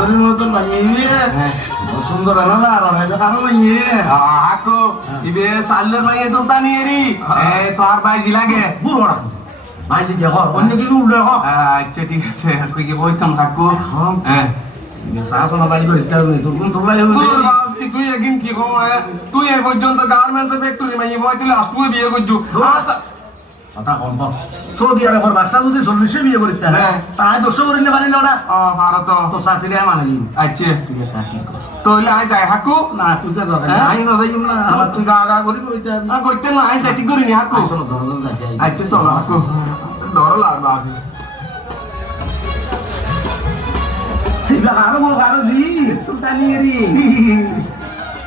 শরীর মতন ভাইয়ে সুন্দর আনালা আর আরো ভাইয়ে আকো ইবে সাল্লের ভাইয়ে সুলতানি এরি তো আর বাইজি লাগে বুড়া ভাইজি দেখো অন্য কিছু উল্টো দেখো আচ্ছা ঠিক আছে তুই কি বইতাম কাকু হ্যাঁ শাসন ভাই করে তোর কোন তোর ভাই তুই একদিন কি কম তুই এই পর্যন্ত গার্মেন্টস ফ্যাক্টরি মাই বইতিল তুই বিয়ে করছু কথা কম কম সৌদি আরবের বাচ্চা যদি 40 বিয়ে করিতে হ্যাঁ তাই 200 করিলে পারি না ওরা ভারত তো শাশুড়ি মানে কি আচ্ছা তুই একটা ঠিক কর তো হইলে আই যাই হাকু না তুই তো দরকার নাই না যাই না আমার তুই গা করিব ওইটা না করতে না আই যাই ঠিক করি নি হাকু শোনো ধরো যাইছে আচ্ছা চলো হাকু ডর লাগবে আজ ইবা আরো ভালো দি সুলতানি রে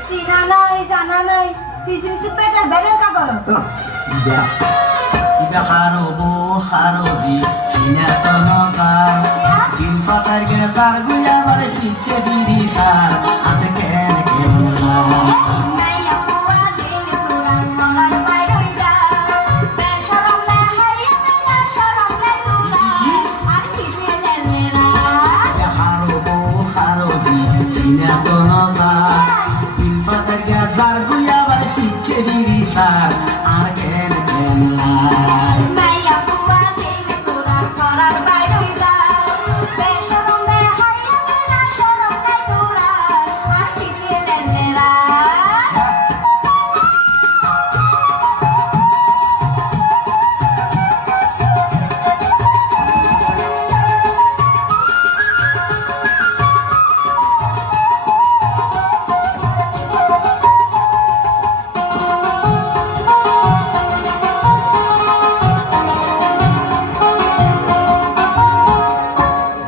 সিনা নাই জানা নাই ফিজিক্স পেটার বেলের কা করো ইবা খারো জি সিনা তো নজার দিল ফাটার গে তার গুয়া বারে পিছে দিদি সার আতে কেন কেমলা মাইয়া বুয়া দিল তুরান মলার বাইরই যা বেশরম না হাইয়া না শরম না তুরা আর কিসে লেলেরা খারো জি সিনা তো নজার দিল ফাটার গে তার গুয়া বারে পিছে দিদি সার আর কেন কেমলা মাইয়া বুয়া দিল তুরান মলার বাইরই যা বেশরম না হাইয়া না শরম না তুরা আর কিসে লেলেরা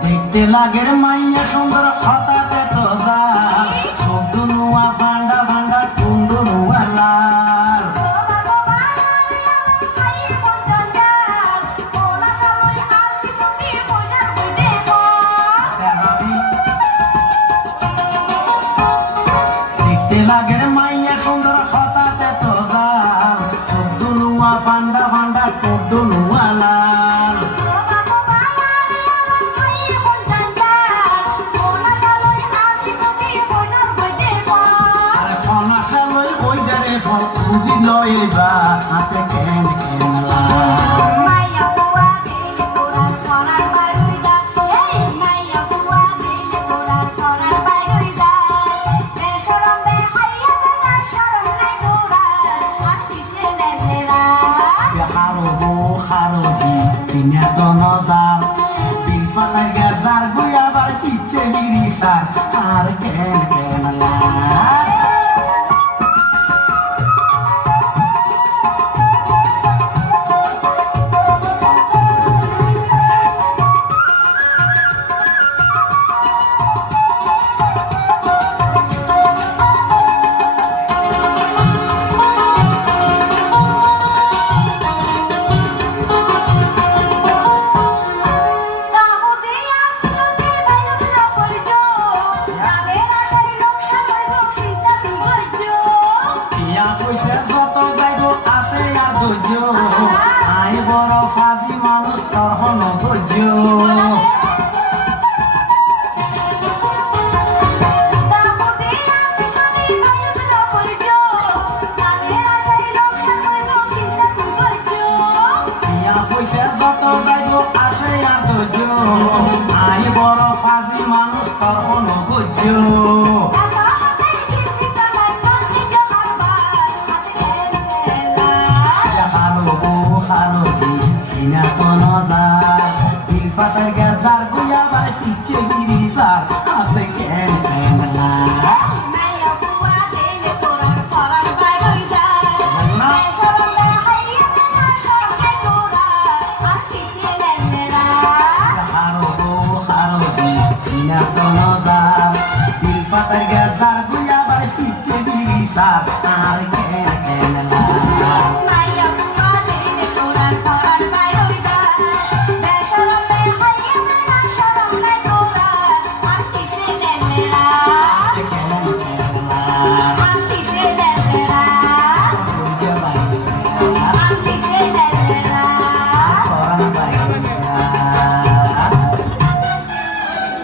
দেখতে লাগের মাইয়া সুন্দর হঠাৎ এত যা সবদু নুয়া ফান্ডা ফান্ডা কুন্দু নুয়া লাল দেখতে লাগের মাইয়া সুন্দর হঠাৎ এত যা সবদু নুয়া ফান্ডা ফান্ডা কুন্দু নুয়া লাল আরে ফনাসা লই ওই জারে ফল বুঝি লই বা হাতে কেন কেনলা খারো জি তিনে তো নজার দিল ফাটার গাজার গুয়াবার পিছে বিরি সার আর কেন কেনলা ইয়া পয়সা যত যাইব আছে আর ধৈর্য আই বড় ফাজি মানুষ তোর হন ধৈর্য ইয়া পয়সা যত যাইব আছে আর ধৈর্য আই বড় ফাজি মানুষ তোর হন ধৈর্য খারো জি সিনা তো নজার দিল ফাটার গাজার গুয়া বারে পিছে বিরি সার